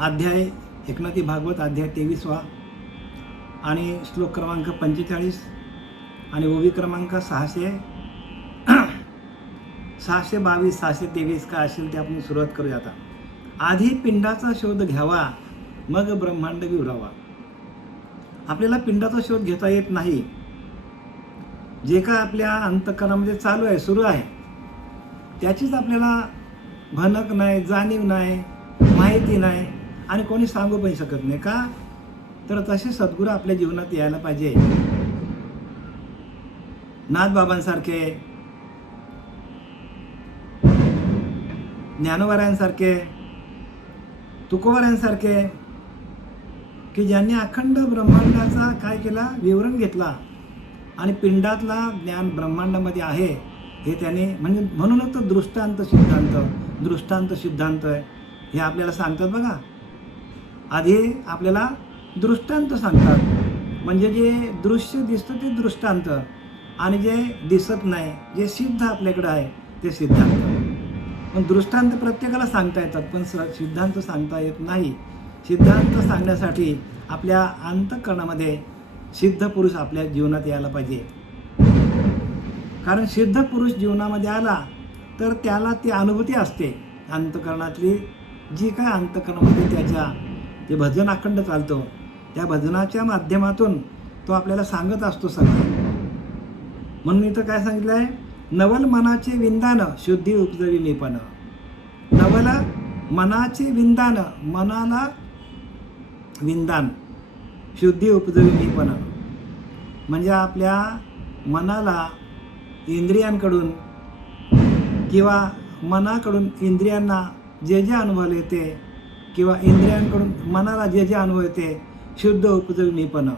अध्याय एकनाथी भागवत अध्याय 23वा आणि श्लोक क्रमांक 45 आणि ओवी क्रमांक 622 623 काय असेल ते आपण सुरुवात करूया. आता आधी पिंडाचा शोध घ्यावा, मग ब्रह्मांड विवरावा. आपल्याला पिंडाचा शोध घेता येत नाही. जे काय आपल्या अंतःकरणामध्ये चालू आहे, सुरू आहे, त्याचीच आपल्याला भनक नाही, जाणीव नाही, माहिती नाही आणि कोणी सांगू पण शकत नाही. का तर तसे सद्गुरू आपल्या जीवनात यायला पाहिजे. नाथबाबांसारखे, ज्ञानोबारायांसारखे, तुकोबारायांसारखे, की ज्यांनी अखंड ब्रह्मांडाचा काय केला, विवरण घेतला आणि पिंडातला ज्ञान ब्रह्मांडामध्ये आहे हे त्याने म्हणजे म्हणूनच तर दृष्टांत सिद्धांत हे आपल्याला सांगतात. बघा, आधी आपल्याला दृष्टांत सांगतात, म्हणजे जे दृश्य दिसतं ते दृष्टांत आणि जे दिसत नाही, जे सिद्ध आपल्याकडे आहे ते सिद्धांत. पण दृष्टांत प्रत्येकाला सांगता येतात, पण सिद्धांत सांगता येत नाही. सिद्धांत सांगण्यासाठी आपल्या अंतःकरणामध्ये सिद्ध पुरुष आपल्या जीवनात यायला पाहिजे. कारण सिद्ध पुरुष जीवनामध्ये आला तर त्याला ती अनुभूती असते अंतःकरणातली, जी काय अंतःकरणामध्ये त्याच्या ते भजन अखंड चालतो, त्या भजनाच्या माध्यमातून तो आपल्याला सांगत असतो सगळं. म्हणून इथं काय सांगितलं आहे, नवल मनाचे विंदान शुद्धी उपजवी मीपण. नवल मनाचे विंदान, मनाला विंदान, शुद्धी उपजवी मीपण. म्हणजे आपल्या मनाला इंद्रियांकडून किंवा मनाकडून इंद्रियांना जे जे अनुभव येते किंवा इंद्रियांकडून मनाला जे जे अनुभव येते, शुद्ध उपजवी मीपण.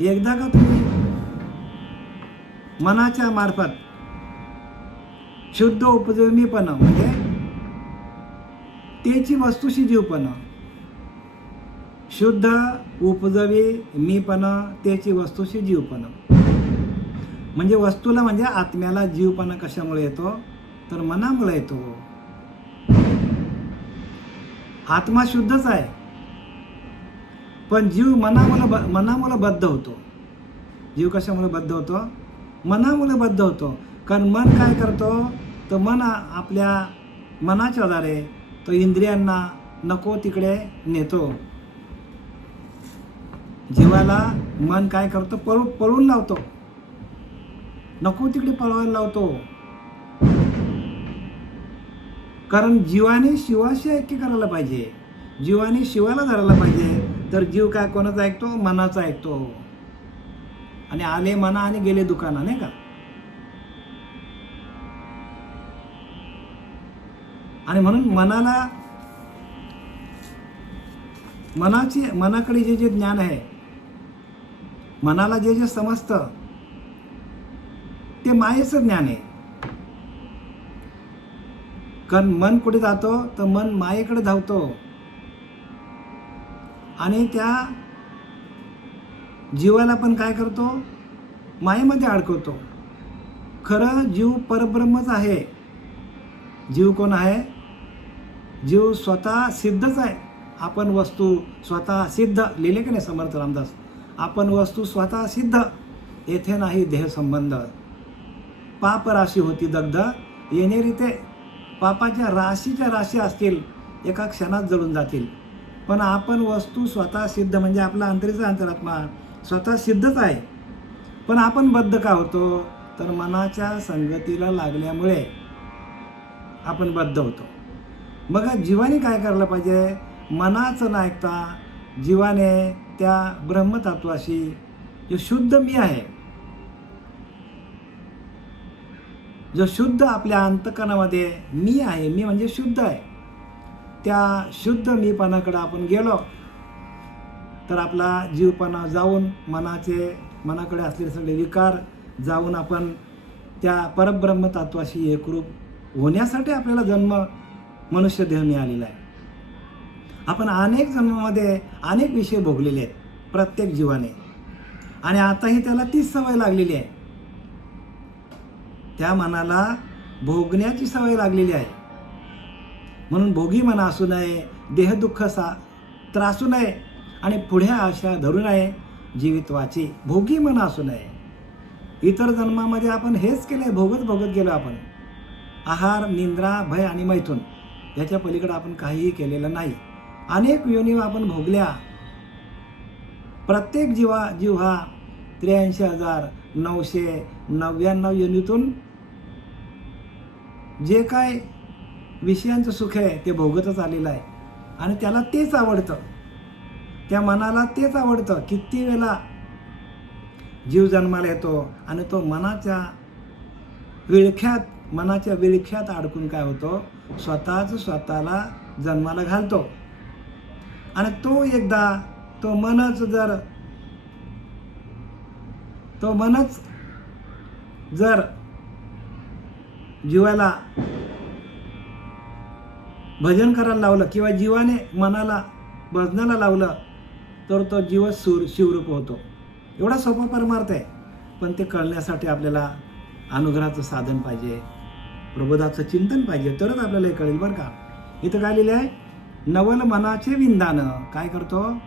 एकदा का तुम्ही मनाच्या मार्फत शुद्ध उपजवी मीपण म्हणजे त्याची वस्तूशी जीवपण, शुद्ध उपजवी मीपण त्याची वस्तूशी जीवपण. म्हणजे वस्तूला म्हणजे आत्म्याला जीवपणा कशामुळे येतो, तर मनामुळे येतो. आत्मा शुद्धच आहे, पण जीव मनामुळे बद्ध होतो. जीव कशामुळे बद्ध होतो, मनामुळे बद्ध होतो. कारण मन काय करतो, तर मन आपल्या मनाच्या आधारे तो इंद्रियांना नको तिकडे नेतो. जीवाला मन काय करतो, पळून लावतो, नको तिकडे पळवायला लावतो. कारण जीवाने शिवाशी ऐक्य करायला पाहिजे, जीवाने शिवाला धरायला पाहिजे. तर जीव काय कोणाचा ऐकतो, मनाचा ऐकतो. आणि आले मना आणि गेले दुकाना, नाही का. आणि म्हणून मनाकडे जे जे ज्ञान आहे, मनाला जे जे समजतं ते मायेचं ज्ञान आहे. कारण मन कुठे जातो, तर मन मायेकडे धावतो आणि त्या जीवाला पण काय करतो, मायेमध्ये अडकवतो. खरं जीव परब्रह्मच आहे. जीव कोण आहे, जीव स्वतः सिद्धच आहे. आपण वस्तू स्वतः सिद्ध लिहिले की नाही समर्थ रामदास, आपण वस्तू स्वतः सिद्ध, येथे नाही देह संबंध. पाप राशी होती दग्ध येणेरी ते. पापाच्या राशी असतील, एका क्षणात जळून जातील. पण आपण वस्तू स्वतः सिद्ध म्हणजे आपला अंतरात्मा स्वतः सिद्धच आहे. पण आपण बद्ध का होतो, तर मनाच्या संगतीला लागल्यामुळे आपण बद्ध होतो. मग जीवाने काय करायला पाहिजे, मनाचं न ऐकता जीवाने त्या ब्रह्मतत्वाशी, जो शुद्ध मी आहे, जो शुद्ध आपल्या अंतःकरणामध्ये मी आहे, मी म्हणजे शुद्ध आहे, त्या शुद्ध मीपणाकडे आपण गेलो तर आपला जीवपणा जाऊन मनाकडे असलेले सगळे विकार जाऊन आपण त्या परब्रह्म तत्वाशी एकरूप होण्यासाठी आपल्याला जन्म मनुष्य देह मिळालेला आहे. आपण अनेक जन्मामध्ये अनेक विषय भोगलेले आहेत प्रत्येक जीवाने, आणि आताही त्याला तीच सवय लागलेली आहे. त्या मनाला भोगण्याची सवय लागलेली आहे. म्हणून भोगी मन असू नये, देहदुःख त्रासू नये आणि पुढे आशा धरू नये जीवित्वाची भोगी मन असू नये. इतर जन्मामध्ये आपण हेच केले, भोगत गेलो आपण. आहार, निद्रा, भय आणि मैथून याच्या पलीकडे आपण काहीही केलेलं नाही. अनेक योनी आपण भोगल्या. प्रत्येक जीव हा 83,999 योनीतून जे काय विषयांचं सुख आहे ते भोगतच आलेलं आहे. आणि त्याला तेच आवडतं, त्या मनाला तेच आवडतं. किती वेळा जीव जन्माला येतो आणि तो मनाच्या विळख्यात अडकून काय होतो, स्वतःला जन्माला घालतो. आणि तो एकदा तो मनच जर जीवाला भजन करायला लावलं किंवा जीवाने मनाला भजनाला लावलं तर तो जीवच शिवरूप होतो. एवढा सोपा परमार्थ आहे. पण ते कळण्यासाठी आपल्याला अनुग्रहाचं साधन पाहिजे, प्रबोधाचं चिंतन पाहिजे, तरच आपल्याला हे कळेल बरं का. इथं काय लिहिलं आहे, नवल मनाचे विंदान काय करतो,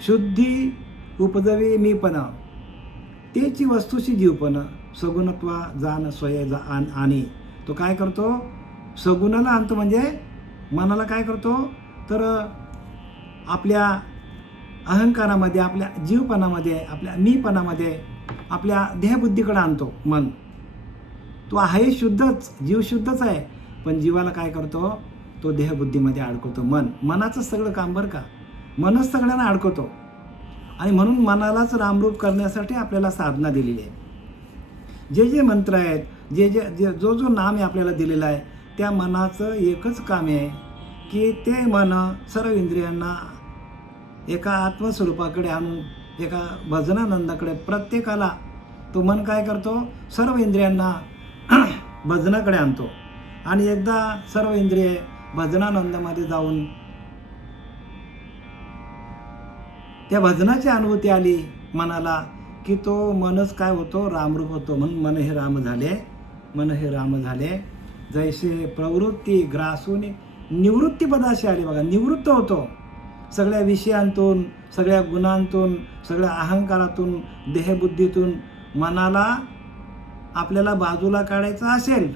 शुद्धी उपजवी मीपण तेची वस्तूची जीवपण सगुणत्वा जाण स्वय आणि तो काय करतो, सगुणाला आणतो. म्हणजे मनाला काय करतो तर आपल्या अहंकारामध्ये, आपल्या जीवपणामध्ये, आपल्या मीपणामध्ये, आपल्या देहबुद्धीकडे आणतो. मन तो आहे शुद्धच, जीव शुद्धच आहे, पण जीवाला काय करतो, तो देहबुद्धीमध्ये अडकवतो. मनाचं सगळं काम बरं का, मनच सगळ्यांना अडकवतो. आणि म्हणून मनालाच रामरूप करण्यासाठी आपल्याला साधना दिलेली आहे. जे मंत्र आहेत, जो नाम आहे आपल्याला दिलेला आहे, त्या मनाचं एकच काम आहे की ते मन सर्व इंद्रियांना एका आत्मस्वरूपाकडे आणून, एका भजनानंदाकडे, प्रत्येकाला तो मन काय करतो, सर्व इंद्रियांना भजनाकडे आणतो. आणि एकदा सर्व इंद्रिये भजनानंदामध्ये जाऊन त्या भजनाची अनुभूती आली मनाला की तो मनच काय होतो, रामरूप होतो. म्हणून मन हे राम झाले. जैसे प्रवृत्ती ग्रासून निवृत्ती पदाशी आली. बघा, निवृत्त होतो सगळ्या विषयांतून, सगळ्या गुणांतून, सगळ्या अहंकारातून, देहबुद्धीतून. मनाला आपल्याला बाजूला काढायचं असेल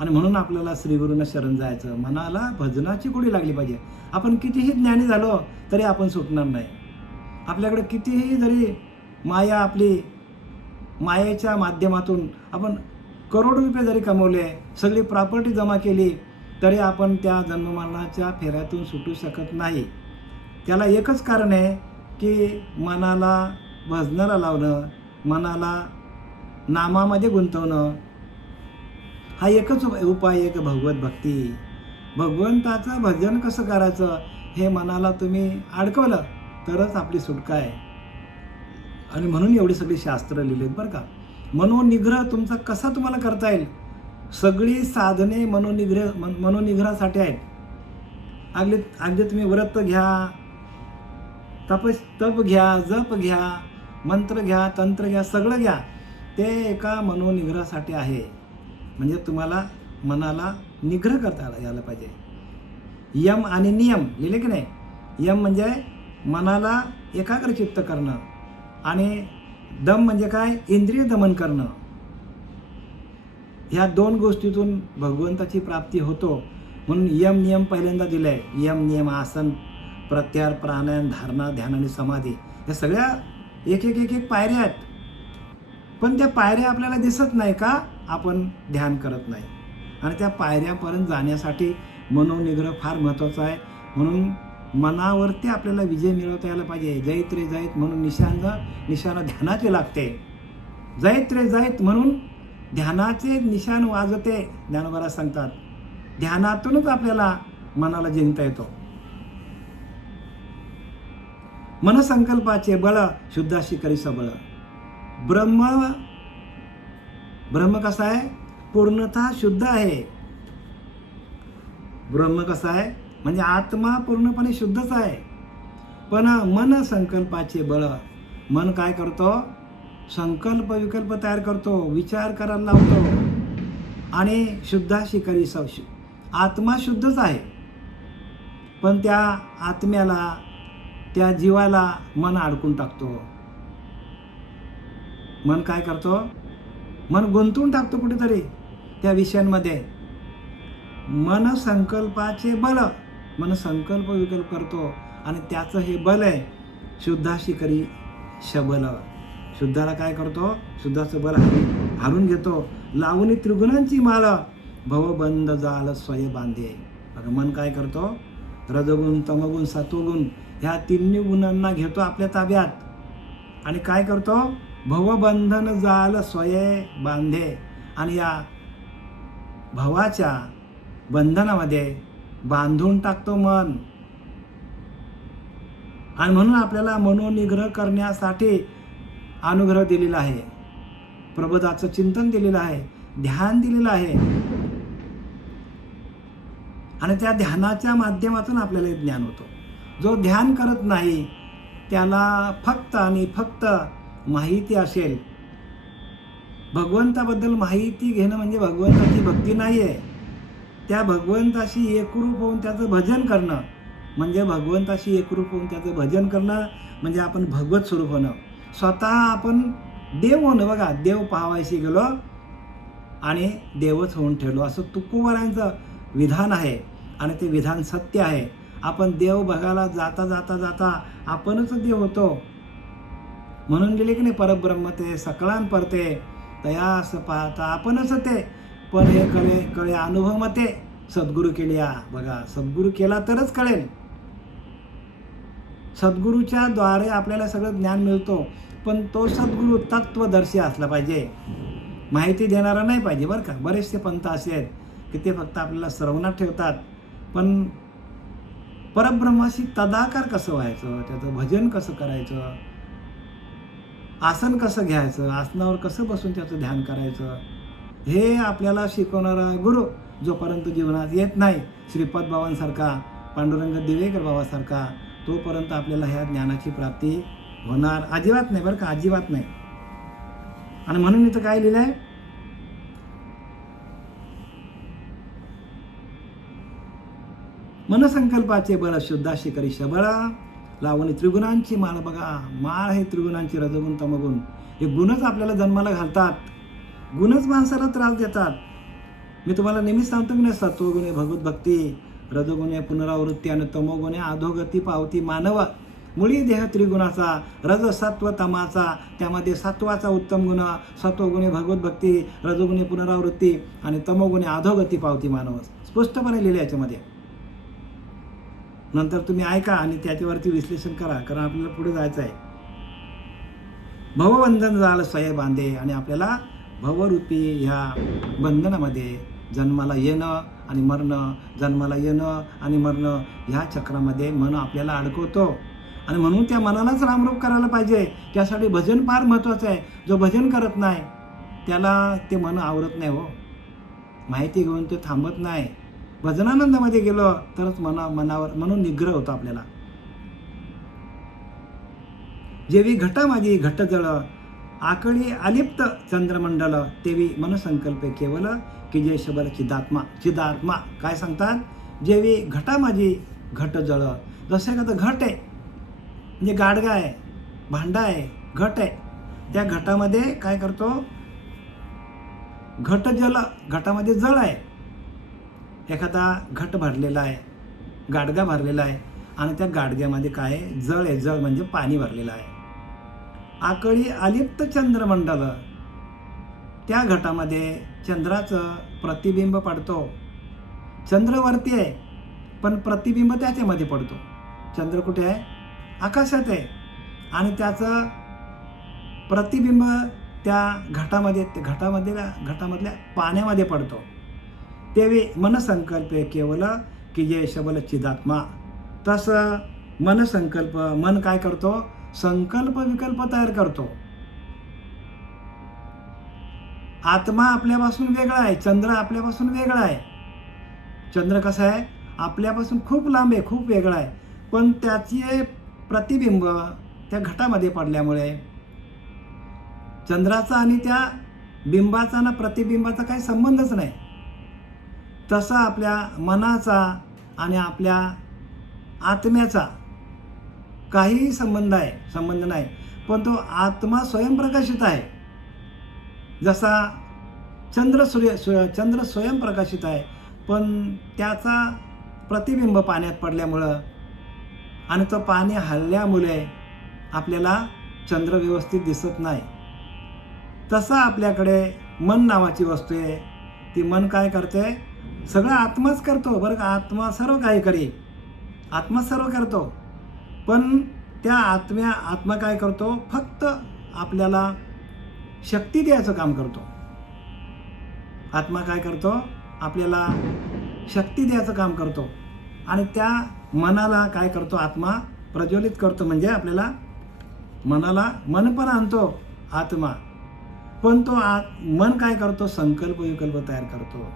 आणि म्हणून आपल्याला श्रीगुरूंना शरण जायचं. मनाला भजनाची गोडी लागली पाहिजे. आपण कितीही ज्ञानी झालो तरी आपण सुटणार नाही. आपल्याकडे कितीही जरी माया, आपली मायेच्या माध्यमातून आपण करोडो रुपये जरी कमवले, सगळी प्रॉपर्टी जमा केली, तरी आपण त्या जन्ममरणाच्या फेऱ्यातून सुटू शकत नाही. त्याला एकच कारण आहे की मनाला भजनाला लावणं, मनाला नामामध्ये गुंतवणं. हा एकच उपाय आहे की भगवत भक्ती. भगवंताचं भजन कसं करायचं हे मनाला तुम्ही अडकवलं तरच आपली सुटका आहे. आणि म्हणून एवढी सगळी शास्त्र लिहिलेत बरं का. मनोनिग्रह तुमचा कसा तुम्हाला करता येईल, सगळी साधने मनोनिग्रहासाठी आहेत. अगदी तुम्ही व्रत घ्या, तप घ्या, जप घ्या, मंत्र घ्या, तंत्र घ्या, सगळं घ्या, ते एका मनोनिग्रहासाठी आहे. म्हणजे तुम्हाला मनाला निग्रह करता यायला पाहिजे. यम आणि नियम लिहिले की नाही. यम म्हणजे मनाला एकाग्रचित्त करणं आणि दम म्हणजे काय, इंद्रिय दमन करणं. ह्या दोन गोष्टीतून भगवंताची प्राप्ती होतो. म्हणून यम नियम पहिल्यांदा दिलं आहे. यम नियम आसन, प्रत्याहार, प्राणायाम, धारणा, ध्यान आणि समाधी, या सगळ्या एक पायऱ्या आहेत. पण त्या पायऱ्या आपल्याला दिसत नाही का, आपण ध्यान करत नाही. आणि त्या पायऱ्यापर्यंत जाण्यासाठी मनोनिग्रह फार महत्त्वाचा आहे. म्हणून मनावरती आपल्याला विजय मिळवता यायला पाहिजे. जैत रे जैत म्हणून निशाणं ध्यानाचे लागते. जैत रे जैत म्हणून ध्यानाचे निशाण वाजते. ज्ञानोबा सांगतात, ध्यानातूनच आपल्याला मनाला जिंकता येतो. मनसंकल्पाचे बळ शुद्धाशी करी सबळ. ब्रह्म कसा आहे, पूर्णतः शुद्ध आहे. ब्रह्म कसा आहे म्हणजे आत्मा पूर्णपणे शुद्धच आहे. पण मन संकल्पाचे बळ, मन काय करतो, संकल्प विकल्प तयार करतो, विचार करायला लावतो. आणि शुद्धाशी करी सब, आत्मा शुद्धच आहे पण त्या आत्म्याला, त्या जीवाला मन अडकून टाकतो. मन काय करतो? मन गुंतवून टाकतो कुठेतरी त्या विषयांमध्ये. मन संकल्पाचे बल, मन संकल्प विकल्प करतो आणि त्याचं हे बल आहे शुद्धाशी करी शबल. शुद्धाला काय करतो? शुद्धाचं बल हारून घेतो. लावणी त्रिगुणांची माळ, भवबंध जाल स्वय बांधे. बघा मन काय करतो? रजगुण, तमगुण, सत्वगुण ह्या तिन्ही गुणांना घेतो आपल्या ताब्यात आणि काय करतो? भवबंधन जाल स्वय बांधे. आणि या भवाच्या बंधनामध्ये बांधून टाकतो मन. आणि म्हणून आपल्याला मनोनिग्रह करण्यासाठी अनुग्रह दिलेला आहे, प्रबोधाचं चिंतन दिलेलं आहे, ध्यान दिलेलं आहे. आणि त्या ध्यानाच्या माध्यमातून आपल्याला ज्ञान होतो. जो ध्यान करत नाही त्याला फक्त आणि फक्त माहिती असेल. भगवंताबद्दल माहिती घेणं म्हणजे भगवंताची भक्ती नाही आहे. त्या भगवंताशी एकरूप होऊन त्याचं भजन करणं म्हणजे भगवंताशी एकरूप होऊन त्याचं भजन करणं म्हणजे आपण भगवत स्वरूप होणं. स्वतः आपण देव होणं. बघा, देव पाहावायशी गेलो आणि देवच होऊन ठेवलो असं तुकोबारायांचं विधान आहे आणि ते विधान सत्य आहे. आपण देव बघायला जाता जाता जाता आपणच देव होतो. म्हणून गेले की नाही, परब्रह्म ते सकळान परते तयास पाहता आपणच ते. पण हे कळे कळे अनुभव मते सद्गुरू केल्या. बघा, सद्गुरू केला तरच कळेल. सद्गुरूच्या द्वारे आपल्याला सगळं ज्ञान मिळतो, पण तो सद्गुरू तत्वदर्शी असला पाहिजे, माहिती देणारा नाही पाहिजे. बरं का, बरेचसे पंथ असे आहेत की ते फक्त आपल्याला श्रवणात ठेवतात, पण परब्रह्माशी तदाकार कसं व्हायचं, त्याचं भजन कसं करायचं, आसन कसं घ्यायचं, आसनावर कसं बसून त्याचं ध्यान करायचं, हे आपल्याला शिकवणारा गुरु जोपर्यंत जीवनात येत नाही, श्रीपाद बाबांसारखा, पांडुरंग दिवेकर बाबासारखा, तोपर्यंत आपल्याला ह्या ज्ञानाची प्राप्ती होणार अजिबात नाही. बरं का, अजिबात नाही. आणि म्हणून इथं काय लिहिलं आहे? मनसंकल्पाचे बळ शुद्धाशी करी शबळ, लावणी त्रिगुणांची माळ. बघा, माळ हे त्रिगुणांची, रजगुण, तमगुण हे गुणच आपल्याला जन्माला घालतात. गुणच माणसाला त्रास देतात. मी तुम्हाला नेहमीच सांगतो की नाही, सत्वगुणे भगवत भक्ती, रजगुणे पुनरावृत्ती आणि तमोगुणे अधोगती पावती मानव. मुळी देह त्रिगुणाचा, रज सत्व तमाचा, त्यामध्ये सत्वाचा उत्तम गुण, सत्वगुणे भगवत भक्ती, रजगुणे पुनरावृत्ती आणि तमोगुणे अधोगती पावती मानव. स्पष्टपणे लिहिले याच्यामध्ये. नंतर तुम्ही ऐका आणि त्याच्यावरती विश्लेषण करा, कारण आपल्याला पुढे जायचं आहे. भवबंधन झालं स्वय बांधे. आणि आपल्याला भवरूपी ह्या बंधनामध्ये जन्माला येणं आणि मरणं, जन्माला येणं आणि मरणं ह्या चक्रामध्ये मन आपल्याला अडकवतो. आणि म्हणून त्या मनालाच रामरूप करायला पाहिजे. त्यासाठी भजन फार महत्त्वाचं आहे. जो भजन करत नाही त्याला ते मन आवरत नाही हो. माहिती घेऊन ते थांबत नाही. भजनानंदामध्ये गेलो तरच मनावर म्हणून निग्रह होतो आपल्याला. जेवी घटा माझी घट जळ, आकळी अलिप्त चंद्रमंडल, तेवी मनसंकल्प केवल की जय शबर चिदात्मा. चिदात्मा काय सांगतात? जेवी घटा माझी घट जळ. जसं एखादं घट आहे म्हणजे गाडगा आहे, भांडा आहे, घट आहे. त्या घटामध्ये काय करतो? घट जल, घटामध्ये जळ आहे. एखादा घट भरलेला आहे, गाडगा भरलेला आहे आणि त्या गाडग्यामध्ये काय आहे? जळ आहे. जळ म्हणजे पाणी भरलेलं आहे. आकळी अलिप्त चंद्रमंडल, त्या घटामध्ये चंद्राचं प्रतिबिंब पडतो. चंद्र वरती आहे पण प्रतिबिंब त्याच्यामध्ये पडतो. चंद्र कुठे आहे? आकाशात आहे आणि त्याचं प्रतिबिंब त्या घटामधल्या पाण्यामध्ये पडतो. तेवे मनसंकल्प केवल की जय शबल चिदात्मा. तसं मनसंकल्प, मन काय करतो? संकल्प विकल्प तयार करतो. आत्मा आपल्यापासून वेगळा आहे, चंद्र आपल्यापासून वेगळा आहे. चंद्र कसा आहे? आपल्यापासून खूप लांब आहे, खूप वेगळा आहे. पण त्याचे प्रतिबिंब त्या घटामध्ये पडल्यामुळे चंद्राचा आणि त्या बिंबाचा ना प्रतिबिंबाचा काही संबंधच नाही. तसा आपल्या मनाचा आणि आपल्या आत्म्याचा काहीही संबंध नाही, पण तो आत्मा स्वयंप्रकाशित आहे. जसा चंद्र स्वयंप्रकाशित आहे, पण त्याचा प्रतिबिंब पाण्यात पडल्यामुळं आणि तो पाणी हलल्यामुळे आपल्याला चंद्र व्यवस्थित दिसत नाही. तसं आपल्याकडे मन नावाची वस्तू आहे. ती मन काय करते? सगळं आत्माच करतो बरं का. आत्मा सर्व काही करी, आत्मा सर्व करतो, पण त्या आत्मा काय करतो? फक्त आपल्याला शक्ती द्यायचं काम करतो. आत्मा काय करतो? आपल्याला शक्ती द्यायचं काम करतो. आणि त्या मनाला काय करतो? आत्मा प्रज्वलित करतो, म्हणजे आपल्याला मनाला मन पण आणतो आत्मा. पण तो मन काय करतो? संकल्प विकल्प तयार करतो.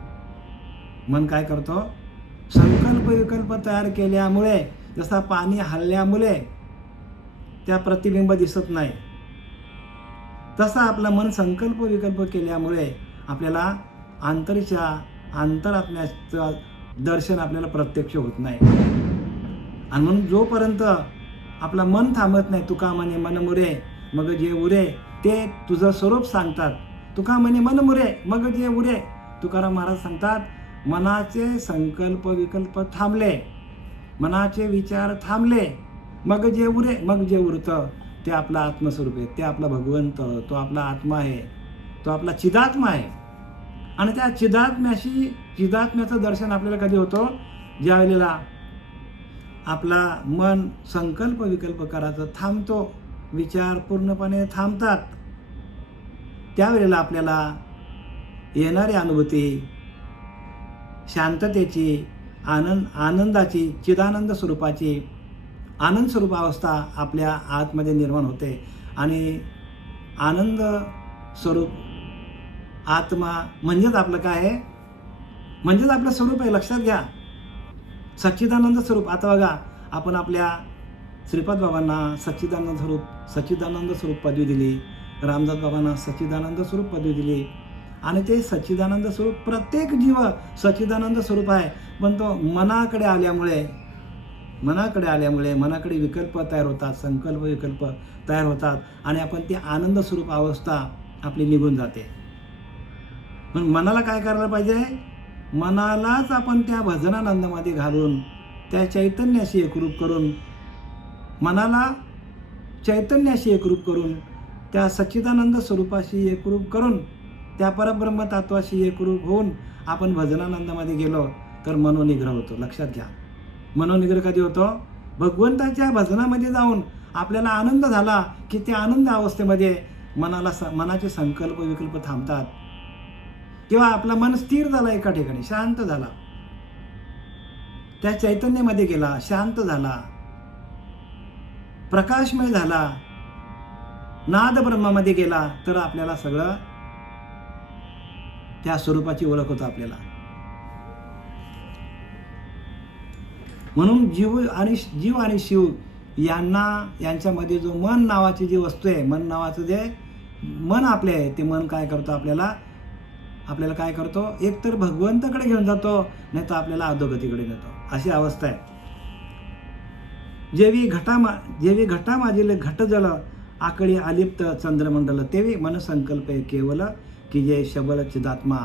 मन काय करतो? संकल्प विकल्प तयार केल्यामुळे, जसा पाणी हलल्यामुळे त्या प्रतिबिंब दिसत नाही, तसा आपलं मन संकल्प विकल्प केल्यामुळे आपल्याला अंतरात्म्याचं दर्शन आपल्याला प्रत्यक्ष होत नाही. आणि म्हणून जोपर्यंत आपलं मन थांबत नाही, तुका म्हणे मन मुरे मग जे उरे, ते तुझं स्वरूप सांगतात. तुका म्हणे मन मुरे मग जे उरे. तुकाराम महाराज सांगतात, मनाचे संकल्प विकल्प थांबले, मनाचे विचार थांबले, मग जे उरतं ते आपलं आत्मस्वरूप आहे, ते आपला भगवंत, तो आपला आत्मा आहे, तो आपला चिदात्मा आहे. आणि त्या चिदात्म्याचं दर्शन आपल्याला कधी होतं? ज्या वेळेला आपला मन संकल्प विकल्प करायचं थांबतो, विचार पूर्णपणे थांबतात, त्यावेळेला आपल्याला येणारी अनुभूती शांततेची, आनंदाची, चिदानंद स्वरूपाची, आनंद स्वरूप अवस्था आपल्या आतमध्ये निर्माण होते. आणि आनंद स्वरूप आत्मा म्हणजेच आपलं काय आहे? म्हणजेच आपलं स्वरूप आहे. लक्षात घ्या, सच्चिदानंद स्वरूप. आता बघा, आपण आपल्या श्रीपाद बाबांना सच्चिदानंद स्वरूप पदवी दिली, रामदास बाबांना सच्चिदानंद स्वरूप पदवी दिली. आणि ते सच्चिदानंद स्वरूप, प्रत्येक जीव सच्चिदानंद स्वरूप आहे. पण तो मनाकडे आल्यामुळे मनाकडे विकल्प तयार होतात, संकल्प विकल्प तयार होतात, आणि आपण ती आनंद स्वरूप अवस्था आपली निघून जाते. पण मनाला काय करायला पाहिजे? मनालाच आपण त्या भजनानंदामध्ये घालून, त्या चैतन्याशी एकरूप करून, मनाला चैतन्याशी एकरूप करून, त्या सच्चिदानंद स्वरूपाशी एकरूप करून, त्या परब्रह्म तत्वाशी एकरूप होऊन आपण भजनानंदामध्ये गेलो तर मनोनिग्रह होतो. लक्षात घ्या, मनोनिग्रह कधी होतो? भगवंताच्या भजनामध्ये जाऊन आपल्याला आनंद झाला की त्या आनंद अवस्थेमध्ये मनाचे संकल्प विकल्प थांबतात, किंवा आपलं मन स्थिर झाला, एका ठिकाणी शांत झाला, त्या चैतन्यामध्ये गेला, शांत झाला, प्रकाशमय झाला, नाद ब्रह्मामध्ये गेला, तर आपल्याला सगळं त्या स्वरूपाची ओळख होतं आपल्याला. म्हणून जीव आणि शिव यांच्यामध्ये जो मन नावाची जी वस्तू आहे, मन नावाचं जे मन आपले आहे, ते मन काय करतो? आपल्याला काय करतो? एक तर भगवंताकडे घेऊन जातो, नाही तर आपल्याला अधोगतीकडे नेतो. अशी अवस्था आहे. जेवी घटा माझील घट जल आकळी अलिप्त चंद्रमंडल, तेवी मनसंकल्प केवल की जे शबल चिदात्मा.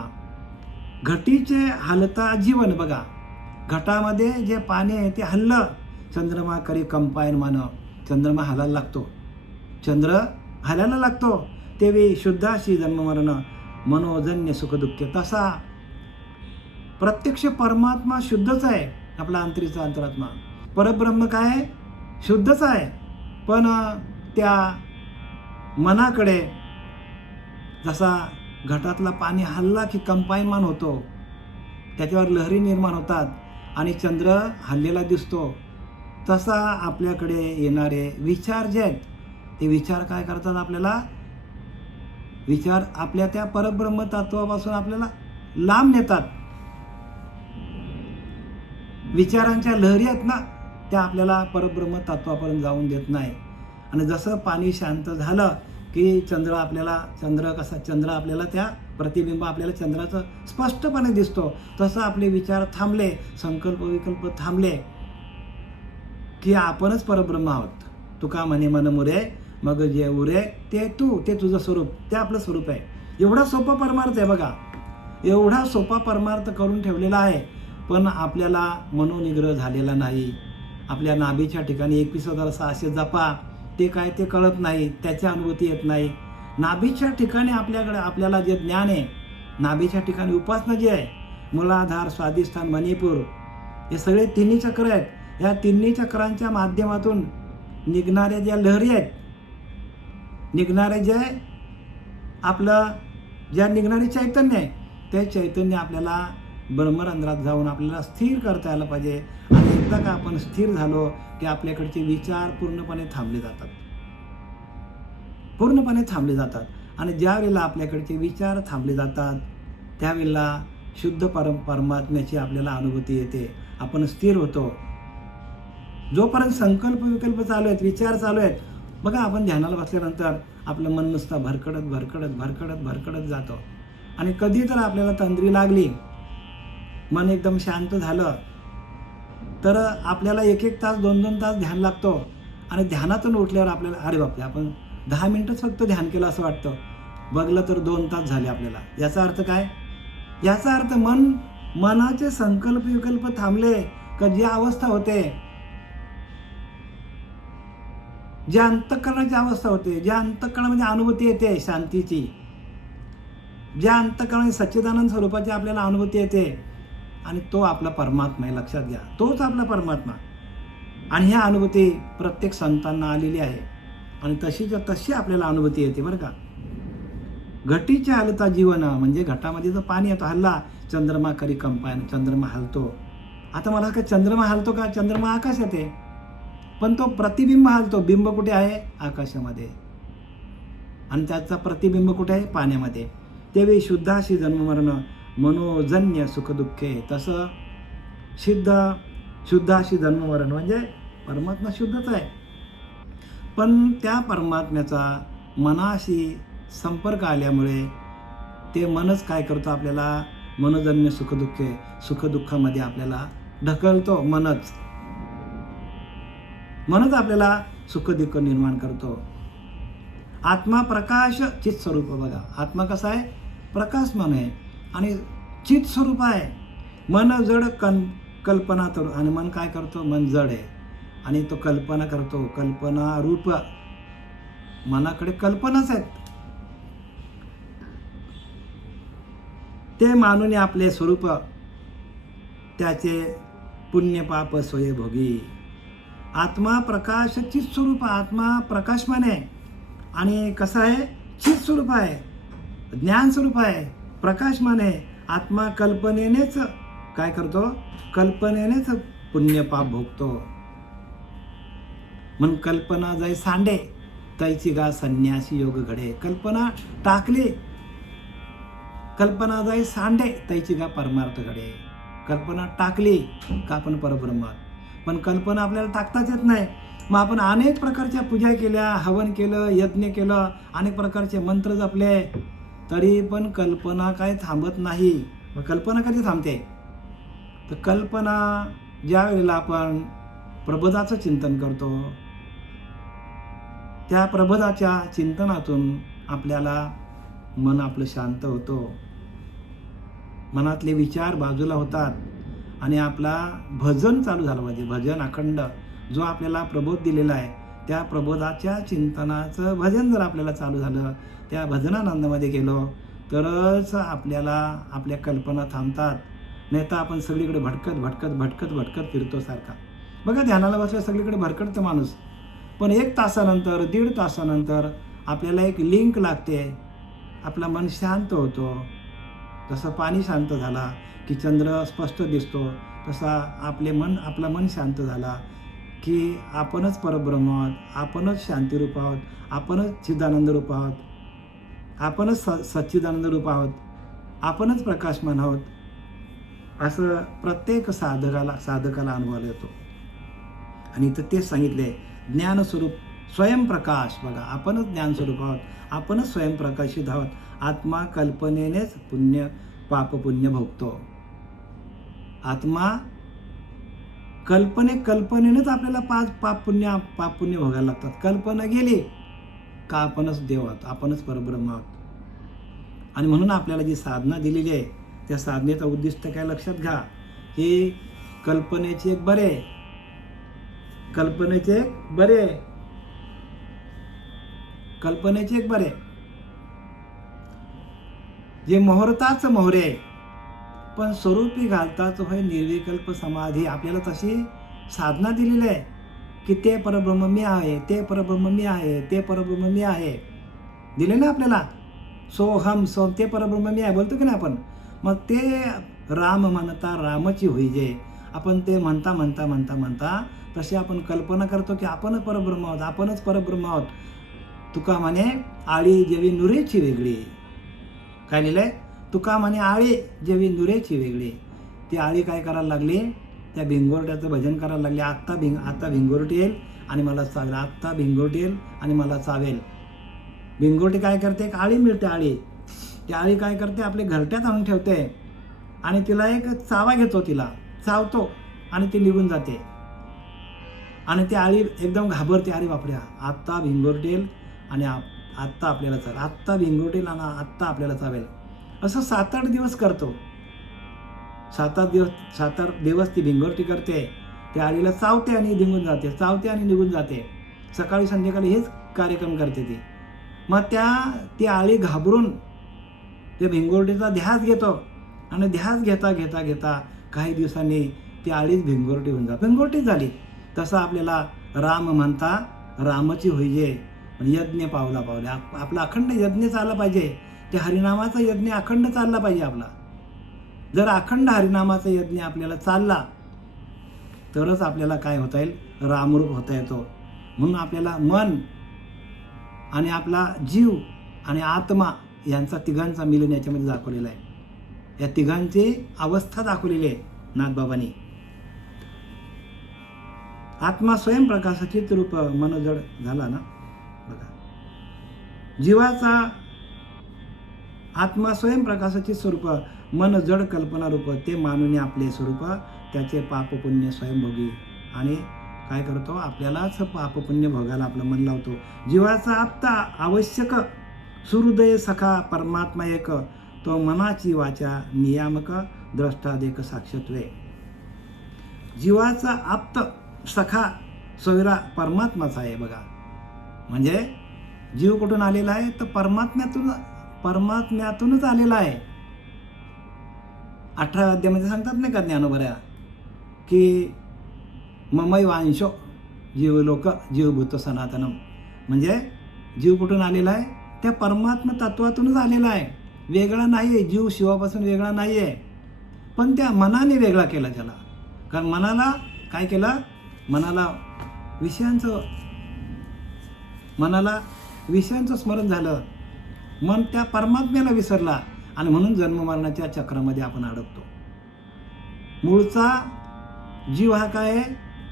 घटीचे हलता जीवन. बघा, घटामध्ये जे पाणी आहे ते हल्लं, चंद्रमा करी कंपायन मान. चंद्रमा हलायला लागतो, चंद्र हलायला लागतो, तेवी शुद्धाशी जन्ममरण मनोजन्य सुखदुःख. तसा प्रत्यक्ष परमात्मा शुद्धच आहे, आपला अंतरात्मा. परब्रह्म काय आहे? शुद्धच आहे. पण त्या मनाकडे जसा घटातला पाणी हल्ला की कंपायमान होतो, त्याच्यावर लहरी निर्माण होतात आणि चंद्र हल्लेला दिसतो, तसा आपल्याकडे येणारे विचार जे आहेत, ते विचार काय करतात? आपल्याला विचार आपल्या त्या परब्रह्म तत्वापासून आपल्याला लांब नेतात. विचारांच्या लहरी आहेत ना, त्या आपल्याला परब्रह्म तत्वापर्यंत जाऊन देत नाही. आणि जसं पाणी शांत झालं की चंद्र आपल्याला त्या प्रतिबिंब आपल्याला चंद्राचं स्पष्टपणे दिसतो, तसं आपले विचार थांबले, संकल्प विकल्प थांबले, की आपणच परब्रह्म आहोत. तुका म्हणे मन मुरे मग जे उरे ते तू, ते तुझं स्वरूप, ते आपलं स्वरूप आहे. एवढा सोपा परमार्थ आहे बघा, एवढा सोपा परमार्थ करून ठेवलेला आहे. पण आपल्याला मनोनिग्रह झालेला नाही. आपल्या नाभीच्या ठिकाणी 21,600 जपा, ते काय ते कळत नाही, त्याची अनुभूती येत नाही. नाभीच्या ठिकाणी आपल्याला जे ज्ञान आहे, नाभीच्या ठिकाणी उपासना जी आहे, मूलाधार, स्वाधिष्ठान, मणिपूर, हे सगळे तिन्ही चक्र आहेत. या तिन्ही चक्रांच्या माध्यमातून निघणाऱ्या ज्या लहरी आहेत, निघणारे जे आपलं ज्या निघणारे चैतन्य आहे, ते चैतन्य आपल्याला ब्रह्मरंध्रात जाऊन आपल्याला स्थिर करता यायला पाहिजे. आणि एकदा का आपण स्थिर झालो की आपल्याकडचे विचार पूर्णपणे थांबले जातात, पूर्णपणे थांबले जातात. आणि ज्या वेळेला आपल्याकडचे विचार थांबले जातात, त्यावेळेला शुद्ध परमात्म्याची आपल्याला अनुभूती येते. आपण स्थिर होतो. जोपर्यंत संकल्प विकल्प चालू आहेत, विचार चालू आहेत, बघा आपण ध्यानाला बसल्यानंतर आपलं मन नुसतं भरकडत भरकडत भरकडत भरकडत जातं. आणि कधी तर आपल्याला तंद्री लागली, मन एकदम शांत झालं, तर आपल्याला 1-1 तास 2-2 तास ध्यान लागतो. आणि ध्यानातून उठल्यावर आपल्याला अरे बापरे, आपण 10 मिनिटच फक्त ध्यान केलं असं वाटतं. बघलं तर 2 तास झाले आपल्याला. याचा अर्थ काय? याचा अर्थ मनाचे संकल्प विकल्प थांबले का जी अवस्था होते, ज्या अंतःकरणाची अवस्था होते, ज्या अंतःकरणामध्ये अनुभूती येते शांतीची, ज्या अंतःकरणाने सच्चिदानंद स्वरूपाची आपल्याला अनुभूती येते, आणि तो आपला परमात्मा आहे. लक्षात घ्या, तोच आपला परमात्मा. आणि ह्या अनुभूती प्रत्येक संतांना आलेली आहे. आणि तशीच्या तशी आपल्याला अनुभूती येते बरं का. घटीचे हलता जीवन, म्हणजे घटामध्ये जो पाणी येतो, हल्ला चंद्रमा करी कंपायन, चंद्रमा हलतो. आता मला काय चंद्रमा हलतो का? चंद्रमा आकाशात आहे, पण तो प्रतिबिंब हलतो. बिंब कुठे आहे? आकाशामध्ये. आणि त्याचा प्रतिबिंब कुठे आहे? पाण्यामध्ये. तेवेळी शुद्धाशी जन्ममरण मनोजन्य सुखदुःखे. तसं शुद्धाशी जन्ममरण म्हणजे परमात्मा शुद्धच आहे, पण त्या परमात्म्याचा मनाशी संपर्क आल्यामुळे ते मनच काय करतो, आपल्याला मनोजन्य सुखदुःखे, सुखदुःखामध्ये आपल्याला ढकलतो. मनच आपल्याला सुखदुःख निर्माण करतो. आत्मा प्रकाश चित स्वरूप. बघा, आत्मा कसा आहे? प्रकाशमान आहे आणि चित स्वरूप आहे. मन जड कल्पना तर, आणि मन काय करतो? मन जड आहे आणि तो कल्पना करतो. कल्पना रूप, मनाकडे कल्पनाच आहेत. ते मानून आपले स्वरूप त्याचे पुण्य पाप स्वयंभोगी. आत्मा प्रकाश चित स्वरूप. आत्मा प्रकाशमान आहे आणि कसं आहे? चित स्वरूप आहे, ज्ञान स्वरूप आहे, प्रकाशमान आहे. आत्मा कल्पनेनेच काय करतो? कल्पनेनेच पुण्य पाप भोगतो. म्हणून कल्पना जाई सांडे तैची गा संन्यासी योग घडे. कल्पना टाकली, कल्पना जाई सांडे तैची गा परमार्थ घडे. कल्पना टाकली का आपण परब्रह्मात. पण कल्पना आपल्याला टाकताच येत नाही. मग आपण अनेक प्रकारच्या पूजा केल्या, हवन केलं, यज्ञ केलं, अनेक प्रकारचे मंत्र जपले, तरी पण कल्पना काय थांबत नाही. मग कल्पना कधी थांबते? तर कल्पना ज्या वेळेला आपण प्रबोधाचं चिंतन करतो, त्या प्रबोधाच्या चिंतनातून आपल्याला मन आपलं शांत होतो, मनातले विचार बाजूला होतात आणि आपला भजन चालू झालं पाहिजे. भजन अखंड जो आपल्याला प्रबोध दिलेला आहे, त्या प्रबोधाच्या चिंतनाचं भजन जर आपल्याला चालू झालं, त्या भजनानंदामध्ये गेलो, तरच आपल्याला आपल्या कल्पना थांबतात. नाही तर आपण सगळीकडे भटकत फिरतो सारखा. बघा, ध्यानाला बसल्या सगळीकडे भरकटतं माणूस, पण 1 तासानंतर 1.5 तासानंतर आपल्याला एक लिंक लागते, आपला मन शांत होतो. जसं पाणी शांत झाला की चंद्र स्पष्ट दिसतो, तसा आपला मन शांत झाला की आपणच परब्रह्म आहोत, आपणच शांतिरूप आहोत, आपणच चिदानंद रूप आहोत, आपणच सच्चिदानंद रूप आहोत, आपणच प्रकाशमान आहोत, असं प्रत्येक साधकाला अनुभवाला येतो. आणि इथं तेच सांगितले, ज्ञानस्वरूप स्वयंप्रकाश. बघा, आपणच ज्ञानस्वरूप आहोत, आपणच स्वयंप्रकाशित आहोत. आत्मा कल्पनेनेच पाप पुण्य भोगतो. आत्मा कल्पनेनेच आपल्याला पाप पुण्य भोगायला लागतात. कल्पना गेली का आपणच देव आहोत, आपणच परब्रह्म आहोत. आणि म्हणून आपल्याला जी साधना दिलेली आहे त्या साधनेचं उद्दिष्ट काय लक्षात घ्या. ही कल्पनेचे एक बरे, कल्पनेचे एक बरे जे मोहरताच मोहरे, पण स्वरूपी घालताच होय निर्विकल्प समाधी. आपल्याला तशी साधना दिलेली आहे की ते परब्रह्म मी आहे, ते परब्रह्म मी आहे, ते परब्रह्म मी आहे, दिले ना आपल्याला. सोहम ते परब्रह्म मी आहे बोलतो की नाही आपण. मग ते राम म्हणता रामची होईजे. आपण ते म्हणता तसे आपण कल्पना करतो की आपणच परब्रह्म आहोत, आपणच परब्रह्म आहोत. तुका म्हणे आळी जेवी नुरेची वेगळी. काय लिहिलंय? तुका म्हणे आळी जेवी नुरेची वेगळी. ती आळी काय करायला लागली? त्या भिंगोरट्याचं भजन करायला लागले. आता भिंगोरटी येईल आणि मला चावेल, आत्ता भिंगोरटी येईल आणि मला चावेल. भिंगोरटी काय करते? एक आळी मिळते, आळी. ती आळी काय करते? आपल्या घरट्यात आणून ठेवते आणि तिला एक चावा घेतो, तिला चावतो आणि ती निघून जाते. आणि ती आळी एकदम घाबरते, अरे बापरे आत्ता भिंगोरटी येईल आणि आत्ता आपल्याला चावेल, आत्ता भिंगोरटी येईल आणि आत्ता आपल्याला चावेल. असं 7-8 दिवस करतो. 7-8 दिवस ती भिंगोरटी करते. त्या आळीला चावते आणि निघून जाते, चावते आणि निघून जाते. सकाळी संध्याकाळी हेच कार्यक्रम करते ती. मग ती आळी घाबरून ते भिंगोरटीचा ध्यास घेतो आणि ध्यास घेता काही दिवसांनी ती आळीच भिंगोरटी होऊन जाते, भिंगोरटी झाली. तसं आपल्याला राम म्हणता रामची होईजे. यज्ञ पावला आपला अखंड यज्ञ चालला पाहिजे. त्या हरिनामाचा यज्ञ अखंड चालला पाहिजे आपला. जर अखंड हरिनामाचा यज्ञ आपल्याला चालला तरच आपल्याला काय होता येईल? रामरूप होता येतो. म्हणून आपल्याला मन आणि आपला जीव आणि आत्मा यांचा तिघांचा मिलन याच्यामध्ये दाखवलेला आहे. या तिघांची अवस्था दाखवलेली आहे नाथबाबांनी. आत्मा स्वयंप्रकाशाचीच रूप मन जड झाला ना. बघा, जीवाचा आत्मा स्वयंप्रकाशाची स्वरूप, मन जड कल्पना रूप, ते मानून आपले स्वरूप, त्याचे पाप पुण्य स्वयंभोगी. आणि काय करतो? आपल्यालाच पाप पुण्य भोगायला आपलं मन लावतो. जीवाचा आप्ता आवश्यक सुहृदय सखा परमात्मा एक, तो मनाची वाचा नियामक द्रष्टादेक साक्षत्वे. जीवाचा आप्त सखा सोयरा परमात्माचा आहे. बघा, म्हणजे जीव कुठून आलेला आहे? तर परमात्म्यातूनच आलेला आहे. 18 अध्यायामध्ये सांगतात नाही का ज्ञानोबऱ्या की ममैवांशो जीवलोक जीवभूत सनातनम. म्हणजे जीव कुठून आलेला आहे? त्या परमात्मा तत्वातूनच आलेला आहे, वेगळा नाही आहे. जीव शिवापासून वेगळा नाही आहे, पण त्या मनाने वेगळा केला त्याला. कारण मनाला काय केलं? मनाला विषयांचं स्मरण झालं. मन त्या परमात्म्याला विसरला आणि म्हणून जन्ममरणाच्या चक्रामध्ये आपण अडकतो. मूळचा जीव हा काय आहे?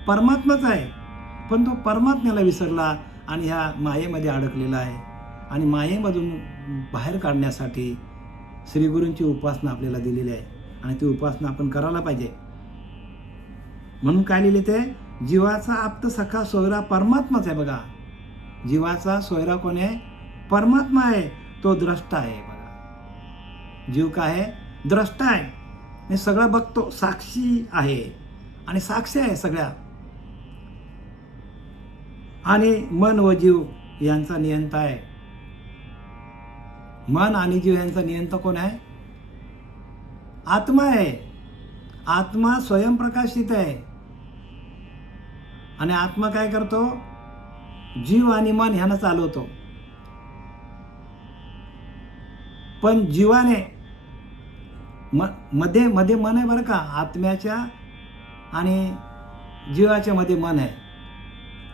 परमात्माच आहे, पण तो परमात्म्याला विसरला आणि ह्या मायेमध्ये अडकलेला आहे. आणि मायेमधून बाहेर काढण्यासाठी श्रीगुरूंची उपासना आपल्याला दिलेली आहे आणि ती उपासना आपण करायला पाहिजे. म्हणून काय लिहिले ते? जीवाचा आप्त सखा सोयरा परमात्माच आहे. बघा, जीवाचा सोयरा कोण आहे? परमात्मा आहे. तो द्रष्टा आहे. बघा, जीव काय आहे? द्रष्टा आहे. हे सगळं बघतो, साक्षी आहे आणि साक्षी आहे सगळ्या. आणि मन व जीव यांचा नियंता आहे. मन आणि जीव यांचा नियंता कोण आहे? आत्मा आहे. आत्मा स्वयंप्रकाशित आहे आणि आत्मा काय करतो? जीव आणि मन ह्यांना चालवतो. पण जीवाने मध्ये मन आहे बरं का, आत्म्याच्या आणि जीवाच्या मध्ये मन आहे.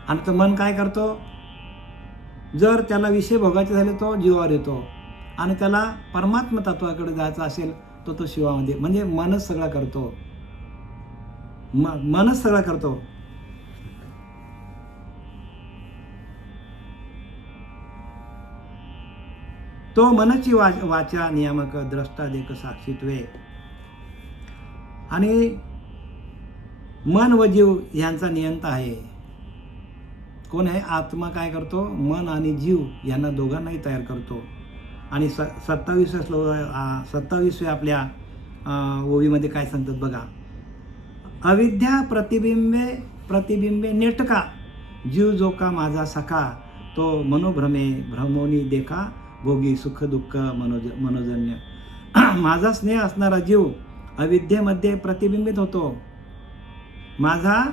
आणि तो मन काय करतो? जर त्याला विषय भोगायचे झाले तो जीवावर येतो आणि त्याला परमात्मा तत्वाकडे जायचं असेल तर तो शिवामध्ये, म्हणजे मनच सगळा करतो. मनच सगळा करतो. तो मनची वाचा नियामक द्रष्टा देक साक्षीत्वे. आणि मन व जीव यांचा नियंता आहे. कोण आहे? आत्मा काय करतो? मन आणि जीव यांना दोघांनाही तयार करतो. आणि 27व्या आपल्या ओवीमध्ये काय सांगतात बघा. अविद्या प्रतिबिंबे नेटका, जीव जो का माझा सखा, तो मनोभ्रमे भ्रमोनी देखा, भोगी सुख दुःख मनोजन्य. माझा स्नेह असणारा जीव अविद्येमध्ये प्रतिबिंबित होतो. माझा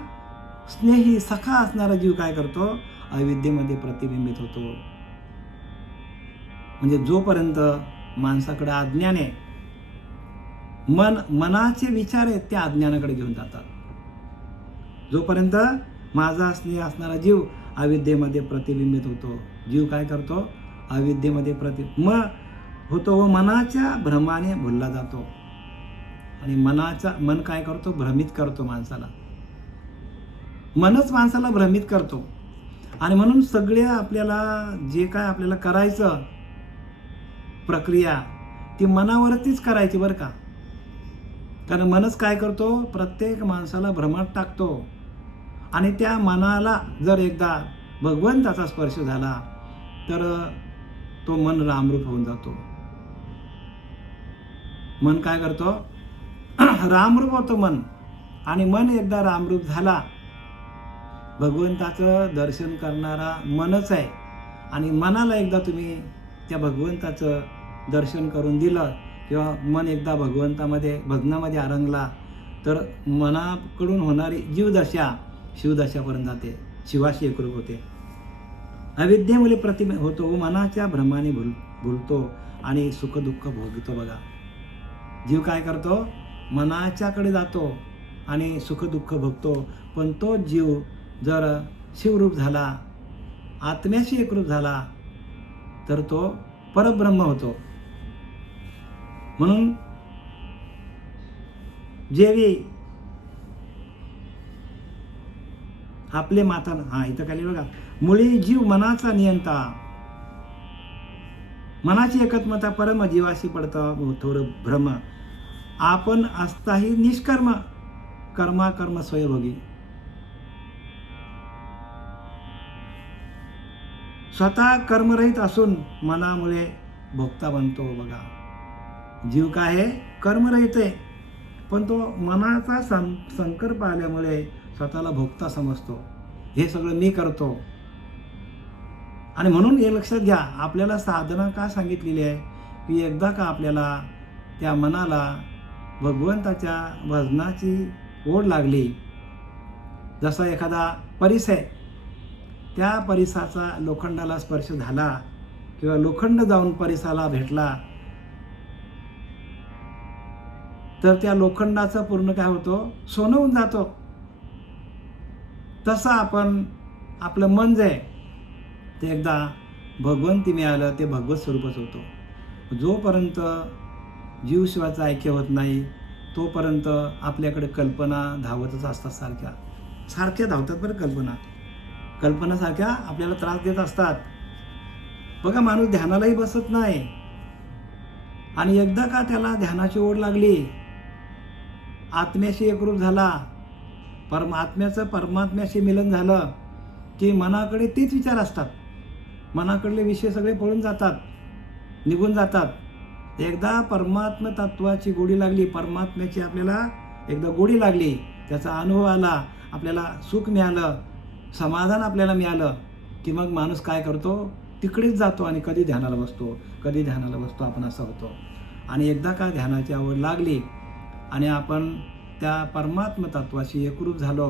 स्नेही सखा असणारा जीव काय करतो? अविद्येमध्ये प्रतिबिंबित होतो. म्हणजे जोपर्यंत माणसाकडे अज्ञान आहे, मनाचे विचार आहेत ते अज्ञानाकडे घेऊन जातात. जोपर्यंत माझा स्नेह असणारा जीव अविद्येमध्ये प्रतिबिंबित होतो, जीव काय करतो? अविद्येमध्ये होतो व मनाच्या भ्रमाने भुलला जातो. आणि मन काय करतो? भ्रमित करतो माणसाला. मनच माणसाला भ्रमित करतो. आणि म्हणून सगळ्या आपल्याला जे काय आपल्याला करायचं प्रक्रिया ती मनावरतीच करायची बरं का. कारण मनच काय करतो? प्रत्येक माणसाला भ्रमात टाकतो. आणि त्या मनाला जर एकदा भगवंताचा स्पर्श झाला तर तो मन रामरूप होऊन जातो. मन काय करतो? रामरूप होतो मन. आणि मन एकदा रामरूप झाला, भगवंताचं दर्शन करणारा मनच आहे. आणि मनाला एकदा तुम्ही त्या भगवंताचं दर्शन करून दिलं किंवा मन एकदा भजनामध्ये आरंगला तर मनाकडून होणारी जीवदशा शिवदशापर्यंत जाते, शिवाशी एकरूप होते. अविद्येमुळे प्रतिबिंब होतो व मनाच्या भ्रमाने भुलतो आणि सुख दुःख भोगतो. बघा, जीव काय करतो? मनाच्याकडे जातो आणि सुख दुःख भोगतो. पण तो जीव जर शिवरूप झाला, आत्म्याशी एकरूप झाला तर तो परब्रह्म होतो. म्हणून जेवी आपले माता इथं खाली बघा, मुळी जीव मनाचा नियंता, मनाची एकत्मता परम जीवाशी पडतं थोडं भ्रम, आपण असताही निष्कर्म, कर्म स्वयंभोगी. स्वतः कर्मरहित असून मनामुळे भोक्ता बनतो. बघा, जीव काय आहे? कर्मरहित आहे, पण तो मनाचा संकल्प आल्यामुळे स्वतःला भोक्ता समजतो. हे सगळं मी करतो. आणि म्हणून हे लक्षात घ्या, आपल्याला साधना का सांगितलेली आहे की एकदा का आपल्याला त्या मनाला भगवंताच्या भजनाची ओढ लागली, जसा एखादा परिस आहे, त्या परिसाचा लोखंडाला स्पर्श झाला किंवा लोखंड जाऊन परिसाला भेटला तर त्या लोखंडाचं पूर्ण काय होतो? सोनं होऊन जातो. तसं आपलं मन जे आहे ते एकदा भगवंती मिळालं ते भगवत स्वरूपच होतो. जोपर्यंत जीवशिवाचं ऐक्य होत नाही तोपर्यंत आपल्याकडे कल्पना धावतच असतात. सारख्या धावतात बरं. कल्पना सारख्या आपल्याला त्रास देत असतात. बघा, माणूस ध्यानालाही बसत नाही. आणि एकदा का त्याला ध्यानाची ओढ लागली, आत्म्याशी एकरूप झाला, आत्म्याचं परमात्म्याशी मिलन झालं की मनाकडे तेच विचार असतात. मनाकडले विषय सगळे पळून जातात, निघून जातात. एकदा परमात्म तत्वाची गोडी लागली, परमात्म्याची आपल्याला एकदा गोडी लागली, त्याचा अनुभव आला, आपल्याला सुख मिळालं, समाधान आपल्याला मिळालं की मग माणूस काय करतो? तिकडेच जातो आणि कधी ध्यानाला बसतो आपण असं होतो. आणि एकदा का ध्यानाची आवड लागली आणि आपण त्या परमात्म तत्वाशी एकरूप झालो,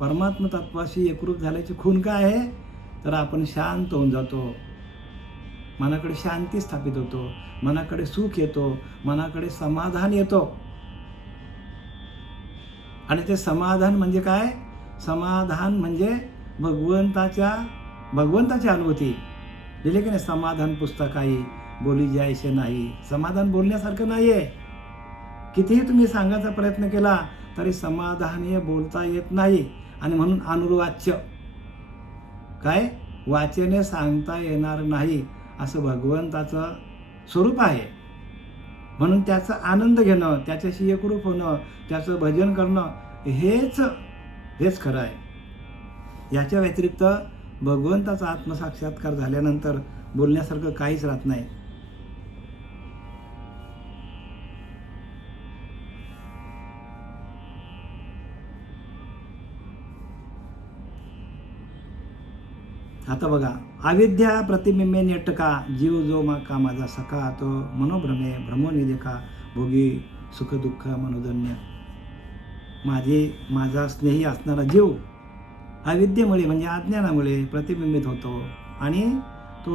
परमात्म तत्वाशी एकरूप झाल्याची खूण काय आहे? तर आपण शांत होऊन जातो, मनाकडे शांती स्थापित होतो, मनाकडे सुख येतो, मनाकडे समाधान येतो. आणि ते समाधान म्हणजे काय? समाधान म्हणजे भगवंताची अनुभूती. दिले की नाही? समाधान पुस्तकाई बोली जायचे नाही. समाधान बोलण्यासारखं नाही आहे. कितीही तुम्ही सांगायचा प्रयत्न केला तरी समाधान हे बोलता येत नाही. आणि म्हणून अनुर्वाच्य, काय वाचेने सांगता येणार नाही असं भगवंताचं स्वरूप आहे. म्हणून त्याचा आनंद घेणं, त्याच्याशी एकरूप होणं, त्याचं भजन करणं हेच हेच खरं आहे. याच्या व्यतिरिक्त भगवंताचा आत्मसाक्षात्कार झाल्यानंतर बोलण्यासारखं काहीच राहत नाही. आता बघा, अविद्या प्रतिबिंबे नेटका, जीव जो का माझा सखा, तो मनोभ्रमे भ्रमोनी देखा, भोगी सुख दुःख मनोधन्य. माझा स्नेही असणारा जीव अविद्येमुळे म्हणजे अज्ञानामुळे प्रतिबिंबित होतो आणि तो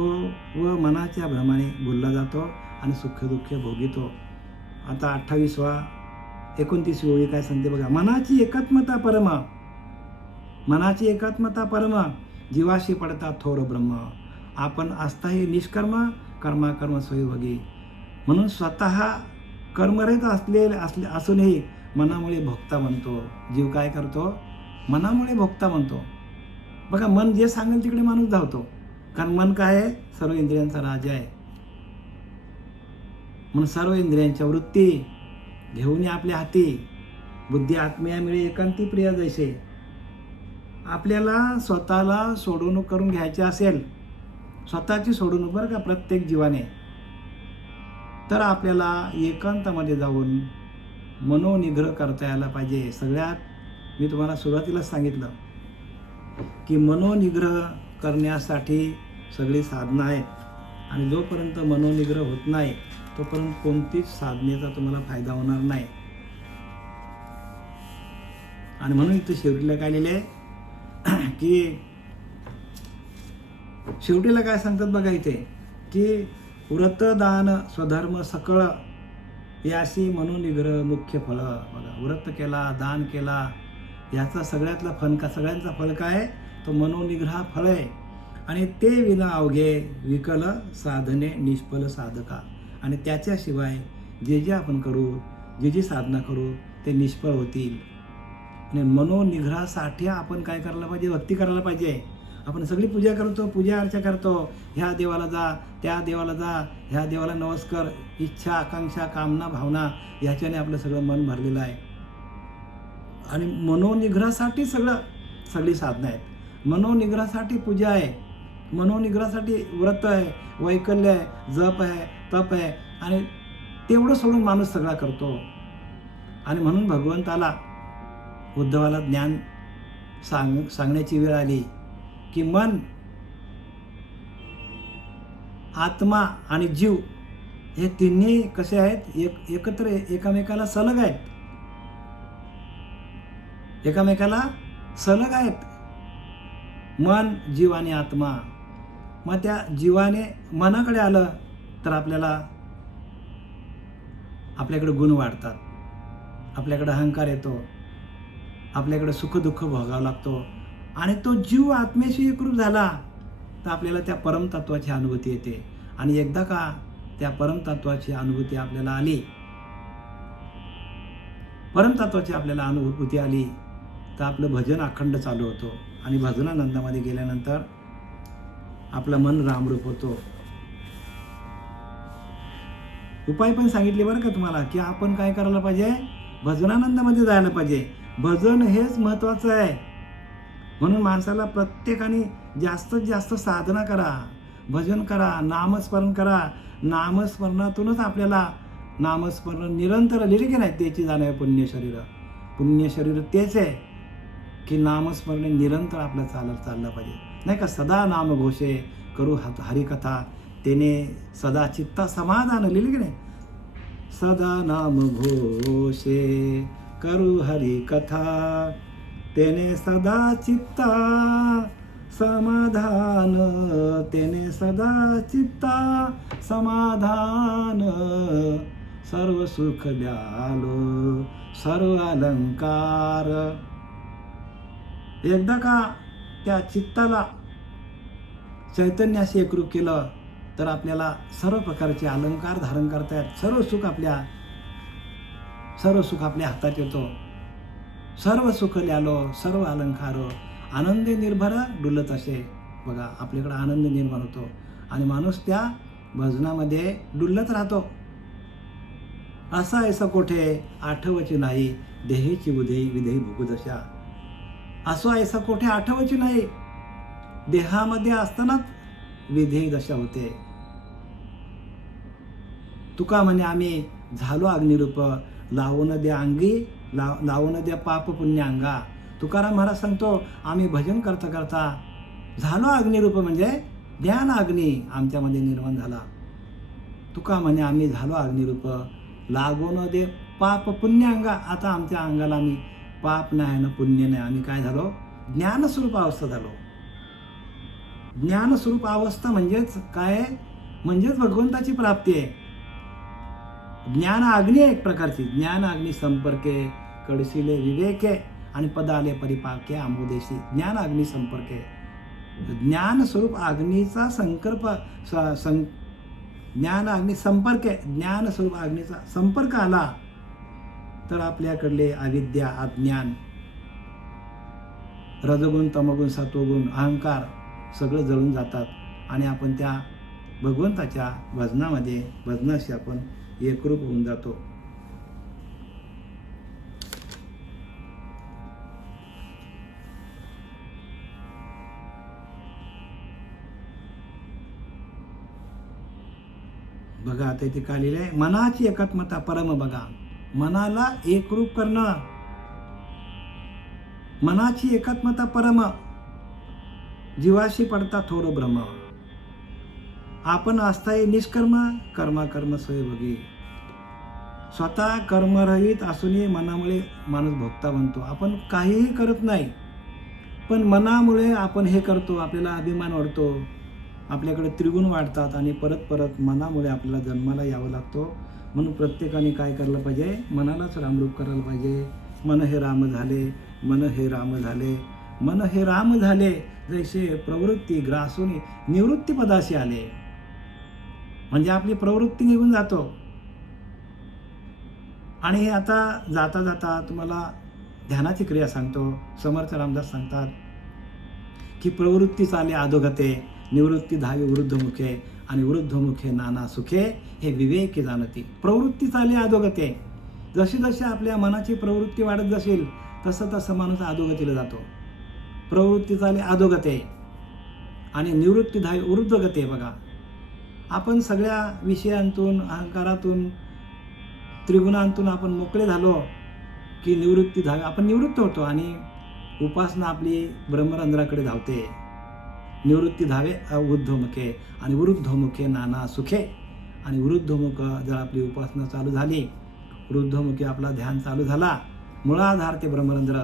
व मनाच्या भ्रमाने भुलला जातो आणि सुख दुःख भोगितो. आता 28-29 ओळी काय सांगते बघा, मनाची एकात्मता परम, मनाची एकात्मता परम, जीवाशी पडता थोर ब्रह्म, आपण असताही निष्कर्म, कर्माकर्म स्वयंभोगी. म्हणून स्वतः कर्मरहित असूनही मनामुळे भोगता म्हणतो. जीव काय करतो? मनामुळे भोगता म्हणतो. बघा, मन जे सांगेल तिकडे माणूस धावतो, कारण मन काय आहे? सर्व इंद्रियांचा राजा आहे. म्हणून सर्व इंद्रियांच्या वृत्ती घेऊन आपल्या हाती, बुद्धी आत्म्या मिळे एकांती प्रिय जैसे. आपल्याला स्वतःला सोडवणूक करून घ्यायची असेल, स्वतःची सोडवणूक बरं का प्रत्येक जीवाने, तर आपल्याला एकांतामध्ये जाऊन मनोनिग्रह करता यायला पाहिजे. सगळ्यात मी तुम्हाला सुरुवातीलाच सांगितलं की मनोनिग्रह करण्यासाठी सगळी साधनं आहेत, आणि जोपर्यंत मनोनिग्रह होत नाही तोपर्यंत कोणतीच साधनेचा तुम्हाला फायदा होणार नाही. आणि म्हणून इथं शेवटीला काय लिहिले की शेवटीला काय सांगतात बघा इथे की व्रतदान स्वधर्म सकळ याशी मनोनिग्रह मुख्य फळ. बघा, व्रत केला, दान केला, याचा सगळ्यातला सगळ्यांचा फल काय? तो मनोनिग्रह फळ आहे. आणि ते विना अवघे विकल साधने निष्फल साधका. आणि त्याच्याशिवाय जे आपण करू, जी साधना करू ते निष्फळ होतील. आणि मनोनिग्रहासाठी आपण काय करायला पाहिजे? भक्ती करायला पाहिजे. आपण सगळी पूजा करतो, पूजा अर्चा करतो, ह्या देवाला जा, त्या देवाला जा, ह्या देवाला नमस्कार, इच्छा आकांक्षा कामना भावना याच्याने आपलं सगळं मन भरलेलं आहे. आणि मनोनिग्रहासाठी सगळी साधनं आहेत. मनोनिग्रहासाठी पूजा आहे, मनोनिग्रहासाठी व्रत आहे, वैकल्य आहे, जप आहे, तप आहे. आणि तेवढं सोडून माणूस सगळा करतो. आणि म्हणून भगवंताला उद्धवाला ज्ञान सांगण्याची वेळ आली की मन, आत्मा आणि जीव हे तिन्ही कसे आहेत? एकत्र एकामेकाला सलग आहेत, एकामेकाला सलग आहेत. मन, जीव आणि आत्मा. मग त्या जीवाने मनाकडे आलं तर आपल्याकडे गुण वाढतात, आपल्याकडे अहंकार येतो, आपल्याकडे सुखदुःख भोगावं लागतो. आणि तो जीव आत्म्याशी एकरूप झाला तर आपल्याला त्या परमतत्वाची अनुभूती येते. आणि एकदा का त्या परमतत्वाची अनुभूती आपल्याला आली, परमतत्वाची आपल्याला अनुभूती आली, तर आपलं भजन अखंड चालू होतो. आणि भजनानंदामध्ये गेल्यानंतर आपलं मन रामरूप होतो. उपाय पण सांगितले बरं का तुम्हाला की आपण काय करायला पाहिजे? भजनानंदामध्ये जायला पाहिजे. भजन हेच महत्त्वाचं आहे. म्हणून माणसाला प्रत्येकाने जास्तीत जास्त साधना करा, भजन करा, नामस्मरण करा. नामस्मरणातूनच आपल्याला नामस्मरण निरंतर लिहिले की नाही, त्याची जाणीव पुण्यशरीर. पुण्यशरीर तेच आहे की नामस्मरण निरंतर आपलं चाललं पाहिजे, नाही का? सदा नाम घोषे करू हरिकथा, त्याने सदा चित्ता समाधान लिहिले की नाही. सदा नाम घोषे करू हरिकथा, तेने सदा चित्ता समाधान, तेने सदा चित्ता समाधान, सर्व सुख द्यालो सर्व अलंकार. एकदा का त्या चित्ताला चैतन्याशी एकरूप केलं तर आपल्याला सर्व प्रकारचे अलंकार धारण करता येतात. सर्व सुख आपल्या हातात येतो. सर्व सुख ल्यालो सर्व अलंकार, आनंद निर्भर डुलत असे. बघा, आपल्याकडे आनंद निर्माण होतो आणि माणूस त्या भजनामध्ये डुलत राहतो. असा ऐसा कोठे आठवची नाही, देहेची विधेयी भुगदशा. असो ऐसा कोठे आठवायची नाही. देहामध्ये असतानाच विधेय दशा होते. तुका म्हणे आम्ही झालो अग्निरूप, लावून दे अंगी, लावून दे पाप पुण्य अंगा. तुकाराम महाराज सांगतो आम्ही भजन करता करता झालो अग्निरूप, म्हणजे ज्ञान अग्नी आमच्यामध्ये निर्माण झाला. तुका म्हणे आम्ही झालो अग्निरूप, लागून दे पाप पुण्य अंगा. आता आमच्या अंगाला आम्ही पाप नाही ना पुण्य नाही, आम्ही काय झालो, ज्ञानस्वरूप अवस्था झालो. ज्ञानस्वरूप अवस्था म्हणजेच काय, म्हणजेच भगवंताची प्राप्ती आहे. ज्ञान अग्नी आहे एक प्रकारची. ज्ञान अग्नी संपर्के कडसिले विवेके आणि पदाले परिपाके आमोदेशी. ज्ञान अग्नी संपर्के, ज्ञान स्वरूप अग्नीचा संकल्प ज्ञान अग्नी संपर्क, ज्ञान स्वरूप अग्नीचा संपर्क आला तर आपल्याकडले अविद्या, अज्ञान, रजगुण, तमगुण, सत्वगुण, अहंकार सगळं जळून जातात आणि आपण त्या भगवंताच्या भजनाशी आपण एकरूप होऊन जातो. बघा आता इथे काय लिहिलंय, मनाची एकात्मता परम. बघा, मनाला एकरूप करणं, मनाची एकात्मता परम, जीवाशी पडता थोर भ्रम. आपण अस्थायी निष्कर्म, कर्मा कर्म स्वयंभोगी. स्वतः कर्मरहित असूनही मनामुळे माणूस भोगता बनतो. आपण काहीही करत नाही, पण मनामुळे आपण हे करतो, आपल्याला अभिमान वाढतो, आपल्याकडे त्रिगुण वाढतात आणि परत परत मनामुळे आपल्याला जन्माला यावं लागतो. म्हणून प्रत्येकाने काय करायला पाहिजे, मनालाच रामरूप करायला पाहिजे. मन हे राम झाले, मन हे राम झाले, मन हे राम झाले, जैसे प्रवृत्ती ग्रासून निवृत्ती पदाशी आले. म्हणजे आपली प्रवृत्ती निघून जातो. आणि आता जाता जाता तुम्हाला ध्यानाची क्रिया सांगतो. समर्थ रामदास सांगतात की प्रवृत्ती चाले अधोगते, निवृत्ती धावे वृद्धमुखे, आणि वृद्धमुखे नाना सुखे, हे विवेक जाणती. प्रवृत्ती चाले अधोगते, जशी जशी आपल्या मनाची प्रवृत्ती वाढत जाईल तसं तसं माणूस अधोगतीला जातो. प्रवृत्ती चाले अधोगते आणि निवृत्ती धावे वृद्धगते. बघा, आपण सगळ्या विषयांतून, अहंकारातून, त्रिगुणांतून आपण मोकळे झालो की निवृत्ती धावे, आपण निवृत्त होतो आणि उपासना आपली ब्रह्मरंध्राकडे धावते. निवृत्ती धावे वृद्धमुखे आणि वृद्धमुखे नाना सुखे. आणि वृद्धमुख जर आपली उपासना चालू झाली, वृद्धमुखी आपला ध्यान चालू झाला, मुळाधार ते ब्रह्मरंध्र,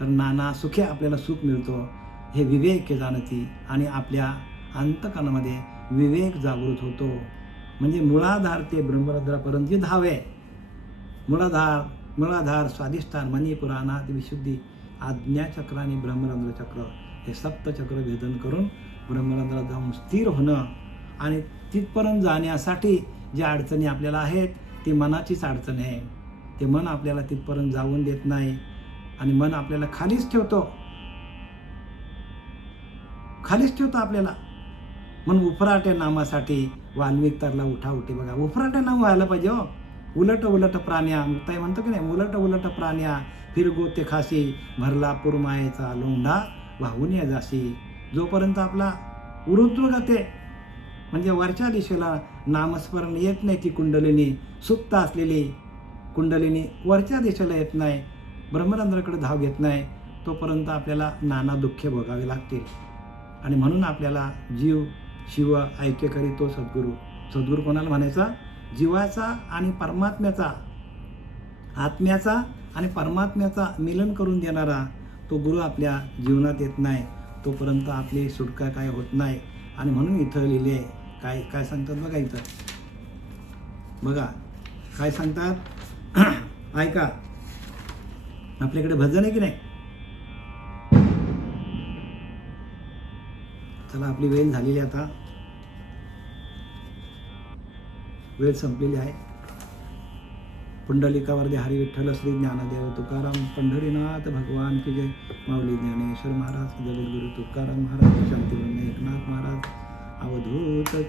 तर नाना सुखे आपल्याला सुख मिळतो. हे विवेक जाणती आणि आपल्या अंतकरणामध्ये विवेक जागृत होतो. म्हणजे मुळाधार ते ब्रह्मरंध्रापर्यंत धावे. मुळाधार स्वाधिष्ठान मणिपूर अनाद विशुद्धी आज्ञाचक्र आणि ब्रह्मरंध्र चक्र, हे सप्तचक्र भेदन करून ब्रह्मरंध्रात जाऊन स्थिर होणं. आणि तिथपर्यंत जाण्यासाठी ज्या अडचणी आपल्याला आहेत ती मनाचीच अडचण आहे. ते मन आपल्याला तिथपर्यंत जाऊन देत नाही आणि मन आपल्याला खालीच ठेवतो आपल्याला. म्हणून उफराटे नामासाठी वाल्मिक तरला उठाउठी. बघा, उफराटे नाम व्हायला पाहिजे हो. उलट उलट प्राण्या, मुक्ताई म्हणतो की नाही, उलट उलट प्राण्या फिरगोते खासी, भरला पुरमायेचा लोंढा वाहून या जाशी. जोपर्यंत आपला ऊर्ध्वगते म्हणजे वरच्या दिशेला नामस्मरण येत नाही, ती कुंडलिनी सुप्त असलेली कुंडलिनी वरच्या दिशेला येत नाही, ब्रह्मरंध्राकडे धाव घेत नाही, तोपर्यंत आपल्याला नाना दुःखे भोगावे लागतील. आणि म्हणून आपल्याला जीव शिव ऐक्य करी तो सद्गुरू. सद्गुरू कोणाला म्हणायचा? जीवाचा आणि परमात्म्याचा, आत्म्याचा आणि परमात्म्याचा मिलन करून देणारा तो गुरु आपल्या जीवनात येत नाही, तोपर्यंत आपली सुटका काय होत नाही. आणि म्हणून इथं लिहिले काय काय सांगतात बघा. इथं बघा काय सांगतात, ऐका. आपल्याकडे भजन आहे की नाही? चला, आपली वेळ झालेली, आता वेळ संपलेली आहे. पुंडलिकावरती हरी विठ्ठल श्री ज्ञानदेव तुकाराम पंढरीनाथ भगवान की जय. माऊली ज्ञानेश्वर महाराज, जगद्गुरु तुकाराम महाराज, शांतिवृंद एकनाथ महाराज, अवधूत